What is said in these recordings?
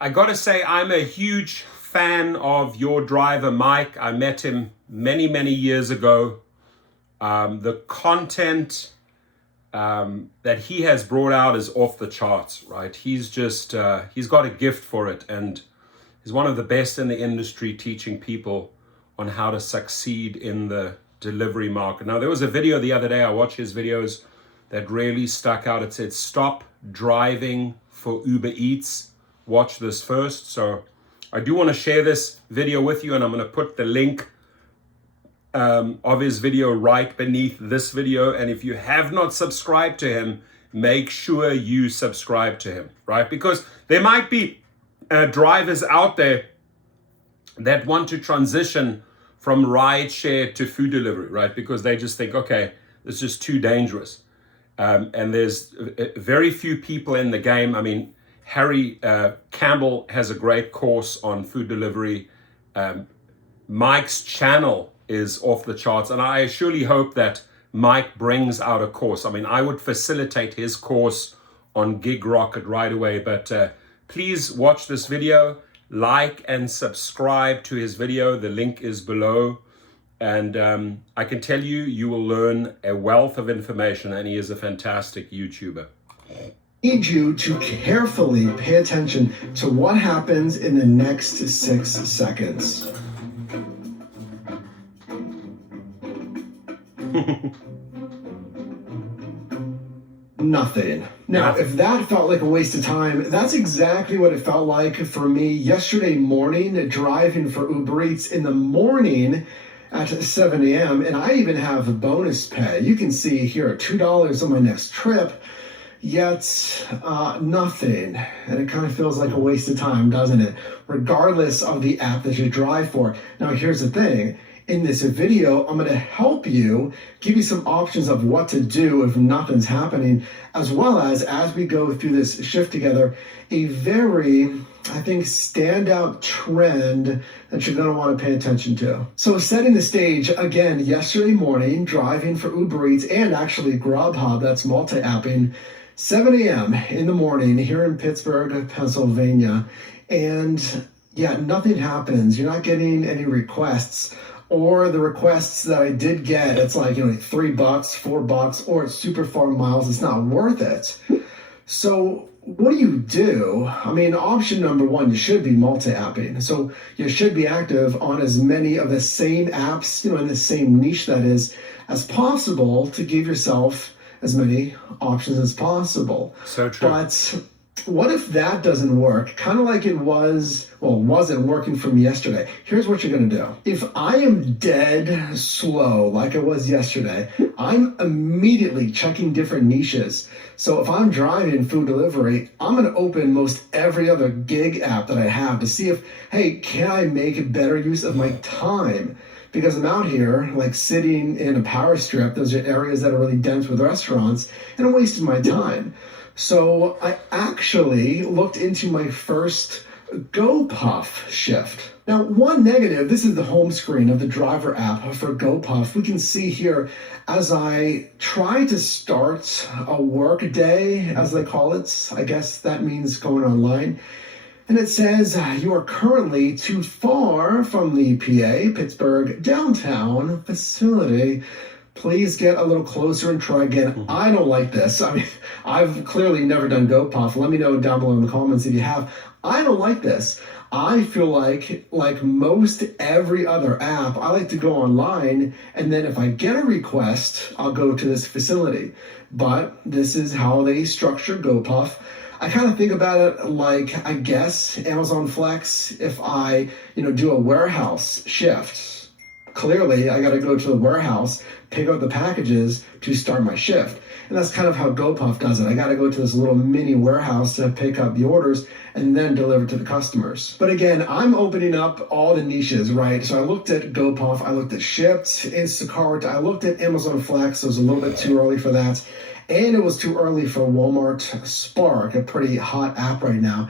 I got to say, I'm a huge fan of your driver, Mike. I met him many, many years ago. The content that he has brought out is off the charts, right? He's just, he's got a gift for it. And he's one of the best in the industry teaching people on how to succeed in the delivery market. Now, there was a video the other day, I watched his videos, that really stuck out. It said, stop driving for Uber Eats. Watch this first. So I do want to share this video with you, and I'm going to put the link of his video right beneath this video. And if you have not subscribed to him, make sure you subscribe to him, right? Because there might be drivers out there that want to transition from rideshare to food delivery, right? Because they just think, okay, this is just too dangerous. And there's very few people in the game. I mean, Harry Campbell has a great course on food delivery. Mike's channel is off the charts. And I surely hope that Mike brings out a course. I mean, I would facilitate his course on Gig Rocket right away. But please watch this video, like and subscribe to his video. The link is below. And I can tell you, you will learn a wealth of information, and he is a fantastic YouTuber. I need you to carefully pay attention to what happens in the next 6 seconds. Nothing. Now, if that felt like a waste of time, that's exactly what it felt like for me yesterday morning, driving for Uber Eats in the morning at 7 a.m. And I even have bonus pay. You can see here, $2 on my next trip, yet nothing. And it kind of feels like a waste of time, doesn't it? Regardless of the app that you drive for. Now, here's the thing. In this video, I'm going to help you, give you some options of what to do if nothing's happening, as well as we go through this shift together, a very, I think, standout trend that you're going to want to pay attention to. So setting the stage, again, yesterday morning, driving for Uber Eats and actually Grubhub, that's multi-apping, 7 a.m. in the morning here in Pittsburgh, Pennsylvania. And yeah, nothing happens. You're not getting any requests. Or the requests that I did get, it's like, $3, $4, or it's super far miles. It's not worth it. So what do? I mean, option number one, you should be multi-apping. So you should be active on as many of the same apps, in the same niche that is, as possible to give yourself as many options as possible. So true. But what if that doesn't work? Kind of like it wasn't working for me yesterday. Here's what you're going to do. If I am dead slow, like I was yesterday, I'm immediately checking different niches. So if I'm driving food delivery, I'm going to open most every other gig app that I have to see if, hey, can I make better use of my time? Because I'm out here, like sitting in a power strip. Those are areas that are really dense with restaurants, and I'm wasting my time. So I actually looked into my first GoPuff shift. Now, one negative, this is the home screen of the driver app for GoPuff. We can see here as I try to start a work day, as they call it, I guess that means going online. And it says, you are currently too far from the PA, Pittsburgh downtown facility. Please get a little closer and try again. I don't like this. I mean, I've clearly never done GoPuff. Let me know down below in the comments if you have. I don't like this. I feel like most every other app, I like to go online, and then if I get a request, I'll go to this facility. But this is how they structure GoPuff. I kind of think about it like, I guess, Amazon Flex, if I, do a warehouse shift. Clearly, I got to go to the warehouse, pick up the packages to start my shift. And that's kind of how GoPuff does it. I got to go to this little mini warehouse to pick up the orders and then deliver to the customers. But again, I'm opening up all the niches, right? So I looked at GoPuff, I looked at Shipt, Instacart, I looked at Amazon Flex. So it was a little bit too early for that. And it was too early for Walmart Spark, a pretty hot app right now.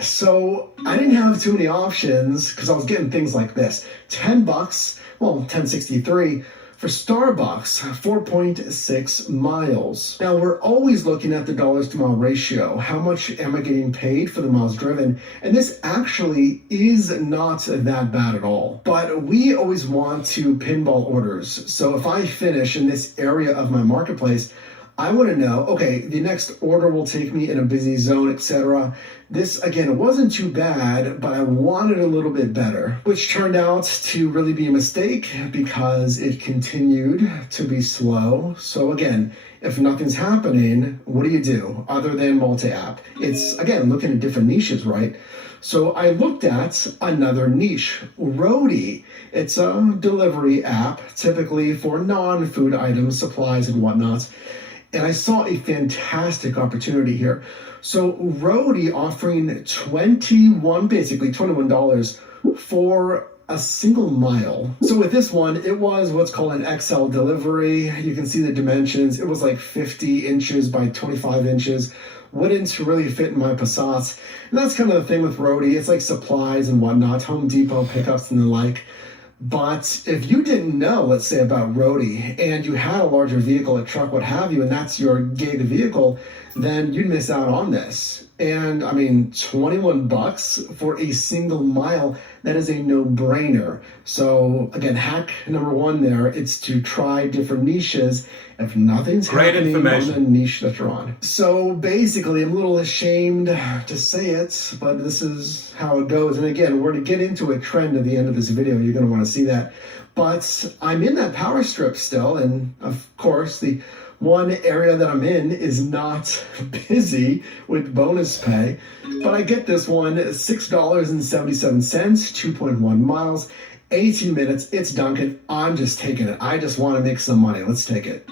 So I didn't have too many options because I was getting things like this. $10, well, $10.63 For Starbucks, 4.6 miles. Now, we're always looking at the dollars to mile ratio. How much am I getting paid for the miles driven? And this actually is not that bad at all. But we always want to pinball orders. So if I finish in this area of my marketplace, I want to know, okay, the next order will take me in a busy zone, etc. This, again, it wasn't too bad, but I wanted a little bit better, which turned out to really be a mistake because it continued to be slow. So again, if nothing's happening, what do you do other than multi-app? It's, again, looking at different niches, right? So I looked at another niche, Roadie. It's a delivery app, typically for non-food items, supplies, and whatnot. And I saw a fantastic opportunity here. So Roadie offering basically $21 for a single mile. So with this one, it was what's called an XL delivery. You can see the dimensions. It was like 50 inches by 25 inches. Wouldn't really fit in my Passat. And that's kind of the thing with Roadie. It's like supplies and whatnot, Home Depot pickups and the like. But if you didn't know, let's say, about Roadie, and you had a larger vehicle, a truck, what have you, and that's your gig vehicle, then you'd miss out on this. And I mean, $21 for a single mile, that is a no-brainer. So again, hack number one there, it's to try different niches if nothing's happening on the niche that you're on. So basically, I'm a little ashamed to say it, but this is how it goes. And again, we're to get into a trend at the end of this video. You're going to want to see that. But I'm in that power strip still, and of course, the one area that I'm in is not busy with bonus pay, but I get this one, $6.77, 2.1 miles, 18 minutes, it's Dunkin', I'm just taking it. I just want to make some money, let's take it.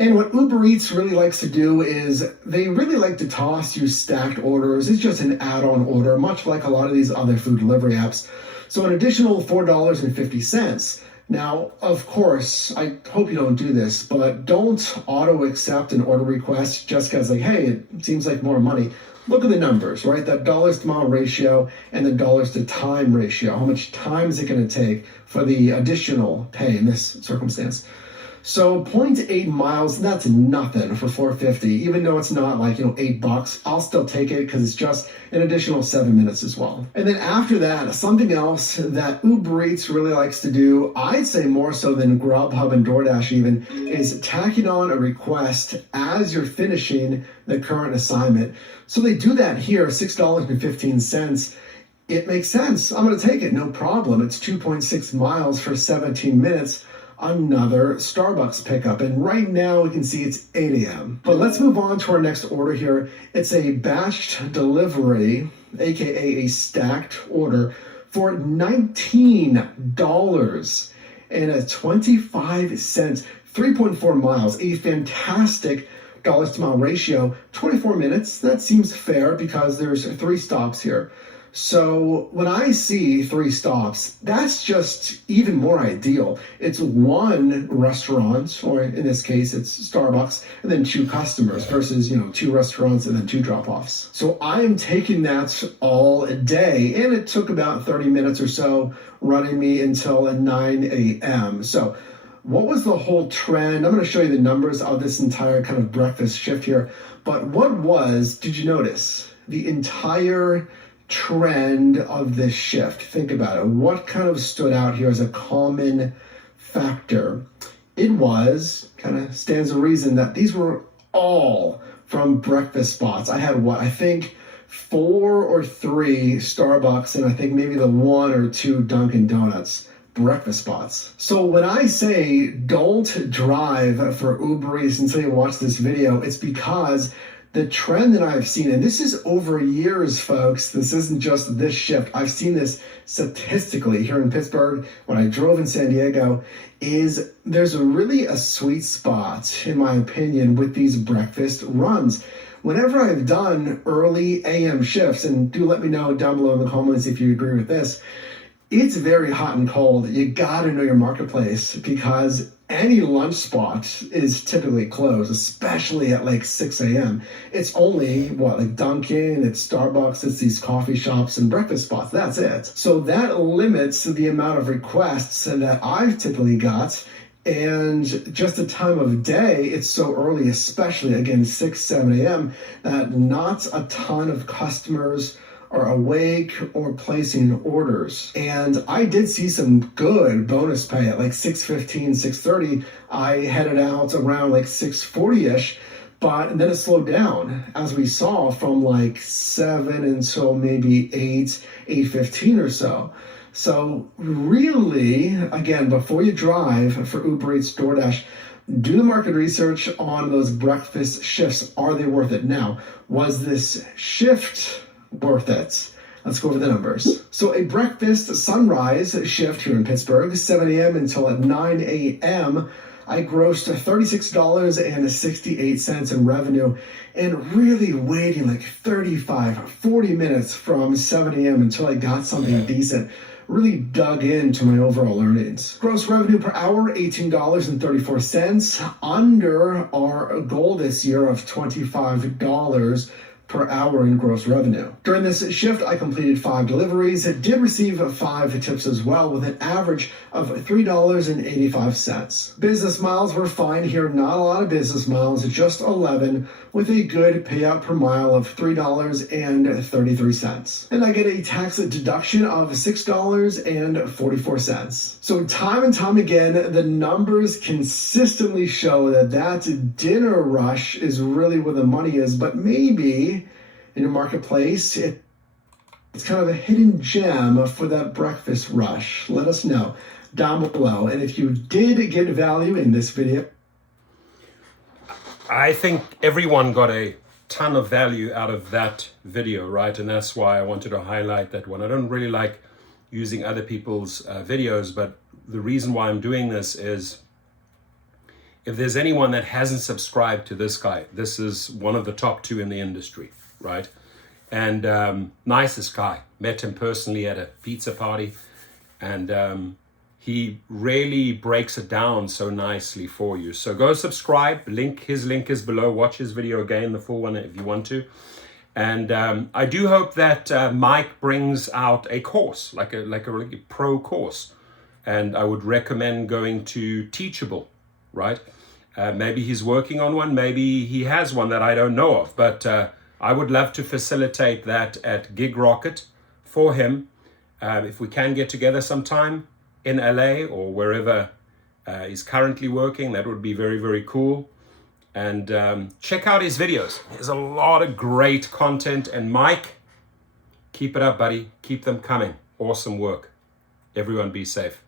And what Uber Eats really likes to do is they really like to toss you stacked orders. It's just an add-on order, much like a lot of these other food delivery apps. So an additional $4.50. Now, of course, I hope you don't do this, but don't auto-accept an order request just because, like, hey, it seems like more money. Look at the numbers, right? That dollars to mile ratio and the dollars to time ratio. How much time is it going to take for the additional pay in this circumstance? So 0.8 miles, that's nothing for $4.50. Even though it's not like, $8, I'll still take it because it's just an additional 7 minutes as well. And then after that, something else that Uber Eats really likes to do, I'd say more so than Grubhub and DoorDash even, is tacking on a request as you're finishing the current assignment. So they do that here, $6.15. It makes sense. I'm going to take it, no problem. It's 2.6 miles for 17 minutes. Another Starbucks pickup, and right now we can see it's 8 a.m. But let's move on to our next order here. It's a batched delivery, aka a stacked order, for $19 and 25 cents, 3.4 miles, a fantastic dollars to mile ratio, 24 minutes. That seems fair because there's 3 stops here. So when I see 3 stops, that's just even more ideal. It's 1 restaurant, or in this case, it's Starbucks, and then 2 customers versus, 2 restaurants and then 2 drop-offs. So I am taking that all day, and it took about 30 minutes or so, running me until 9 a.m. So what was the whole trend? I'm going to show you the numbers of this entire kind of breakfast shift here. But did you notice the entire trend of this shift? Think about it. What kind of stood out here as a common factor? It was, kind of stands to reason that these were all from breakfast spots. I had I think 4 or 3 Starbucks, and I think maybe the 1 or 2 Dunkin' Donuts breakfast spots. So when I say don't drive for Uber Eats until you watch this video, it's because the trend that I've seen, and this is over years, folks, this isn't just this shift, I've seen this statistically here in Pittsburgh, when I drove in San Diego, is there's really a sweet spot, in my opinion, with these breakfast runs. Whenever I've done early AM shifts, and do let me know down below in the comments if you agree with this, it's very hot and cold. You gotta know your marketplace because any lunch spot is typically closed, especially at like 6 a.m. It's only like Dunkin', it's Starbucks, it's these coffee shops and breakfast spots. That's it. So that limits the amount of requests that I've typically got. And just the time of day, it's so early, especially again, 6, 7 a.m., that not a ton of customers are awake or placing orders. And I did see some good bonus pay at like 6:15, 6:30. I headed out around like 6:40-ish, but then it slowed down as we saw from like 7 until maybe 8:15 or so. So really, again, before you drive for Uber Eats, DoorDash, do the market research on those breakfast shifts. Are they worth it? Now, was this shift worth it? Let's go over the numbers. So a breakfast sunrise shift here in Pittsburgh, 7 a.m. until at 9 a.m., I grossed $36.68 in revenue, and really waiting like 35, 40 minutes from 7 a.m. until I got something decent. Really dug into my overall earnings. Gross revenue per hour, $18.34, under our goal this year of $25 per hour in gross revenue. During this shift, I completed 5 deliveries, did receive 5 tips as well, with an average of $3.85. Business miles were fine here, not a lot of business miles, just 11, with a good payout per mile of $3.33. And I get a tax deduction of $6.44. So time and time again, the numbers consistently show that dinner rush is really where the money is, but maybe in your marketplace, it's kind of a hidden gem for that breakfast rush. Let us know down below. And if you did get value in this video, I think everyone got a ton of value out of that video, right? And that's why I wanted to highlight that one. I don't really like using other people's videos, but the reason why I'm doing this is if there's anyone that hasn't subscribed to this guy, this is one of the top 2 in the industry, right? And nicest guy. Met him personally at a pizza party, and he really breaks it down so nicely for you. So go subscribe. His link is below. Watch his video again, the full one, if you want to. And I do hope that Mike brings out a course, like a really pro course. And I would recommend going to Teachable, right? Maybe he's working on one. Maybe he has one that I don't know of. But I would love to facilitate that at Gig Rocket for him. If we can get together sometime in LA or wherever he's currently working, that would be very, very cool. And check out his videos. There's a lot of great content. And Mike, keep it up, buddy. Keep them coming. Awesome work. Everyone be safe.